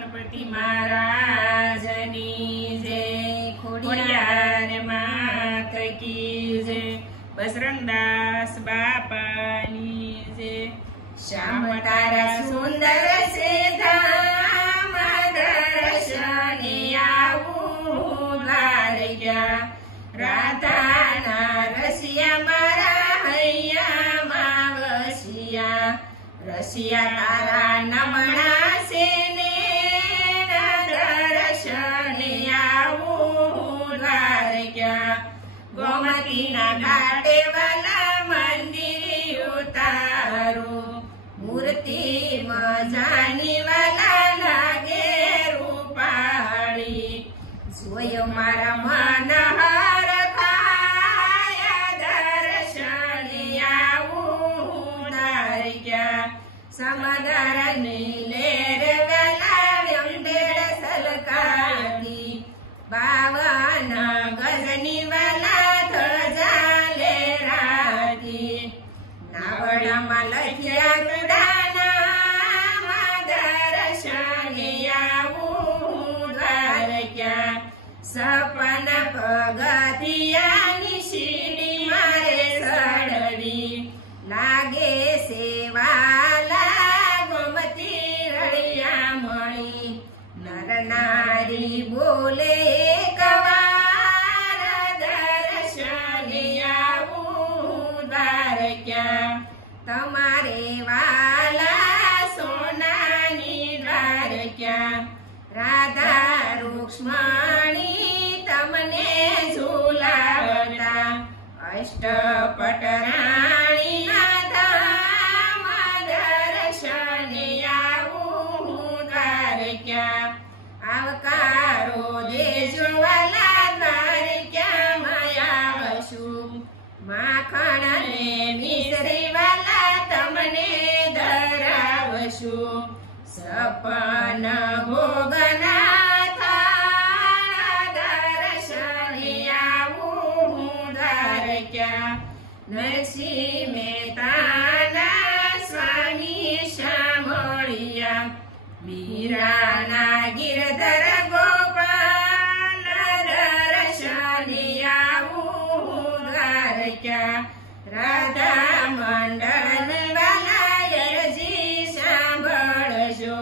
गणपति महाराजनी जय। खोडियार मात की जय। बजरंगदास बापानी जय। श्याम तारा सुंदर से धाम दर्शने आवूं द्वारका। राधा ना रसिया मारा हैया मावसिया। रसिया तारा नमणा से दर्शने आवूं द्वारका। गोमती ना घाटे वाला मंदिर उतारो। मूर्ति मजानी वाला लागे रूपाળી। જોયો મારા મન હર ખાયા દર્શને આવું દ્વારકા। સમદર નીલેર વેલા વ્યંડેર સલકાતી। 52 ગજની વાલા ધજા લેરાતી। નાવડામાં લખ્યા ગુડાના દર્શને આવું દ્વારકા। સપના પગથિયાની સીડી મારે સડવી। લાગે સેવાલા ગોમતી રળિયા મળી। નર નારી બોલે એકવાર દર્શને આવું દ્વારકા। તમારે વાલા સોનાની દ્વારકા। રાધા રૂક્ષ્મણી તમને ઝુલાવતા। અષ્ટપટ રાણીના ધામ દર્શને આવું દ્વારકા। આવકારો દેજો વાલા દ્વારકામાં આવશું। માખણ ને મિશ્રી વાલા તમને ધરાવશું। સપન ભોગના દર્શને આવું દ્વારકા। નરસિંહ મહેતાના સ્વામી સાંભળ્યા। મીરાના ગિરધર ગોપાલ દર્શને આવું દ્વારકા। રાધા મંડળ વાલા અરજી સાંભળજો।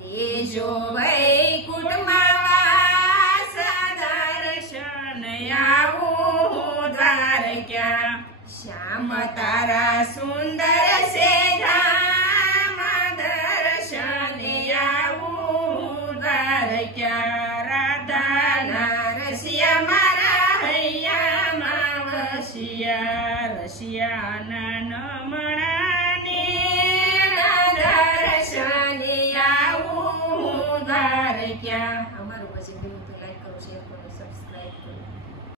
દેજો વૈકુંઠમાં વાસ દર્શને આવું દ્વારકા। શ્યામ તારા સુંદર સે ધામ દર્શને આવું દ્વારકા। રાધાના રસિયા મારા હૈયા માવસિયા। રસિયાના નમણાને દર્શને આવું દ્વારકા। અમારું પછી લાઈક કરો, શેર કરો, સબસ્ક્રાઈબ કરો।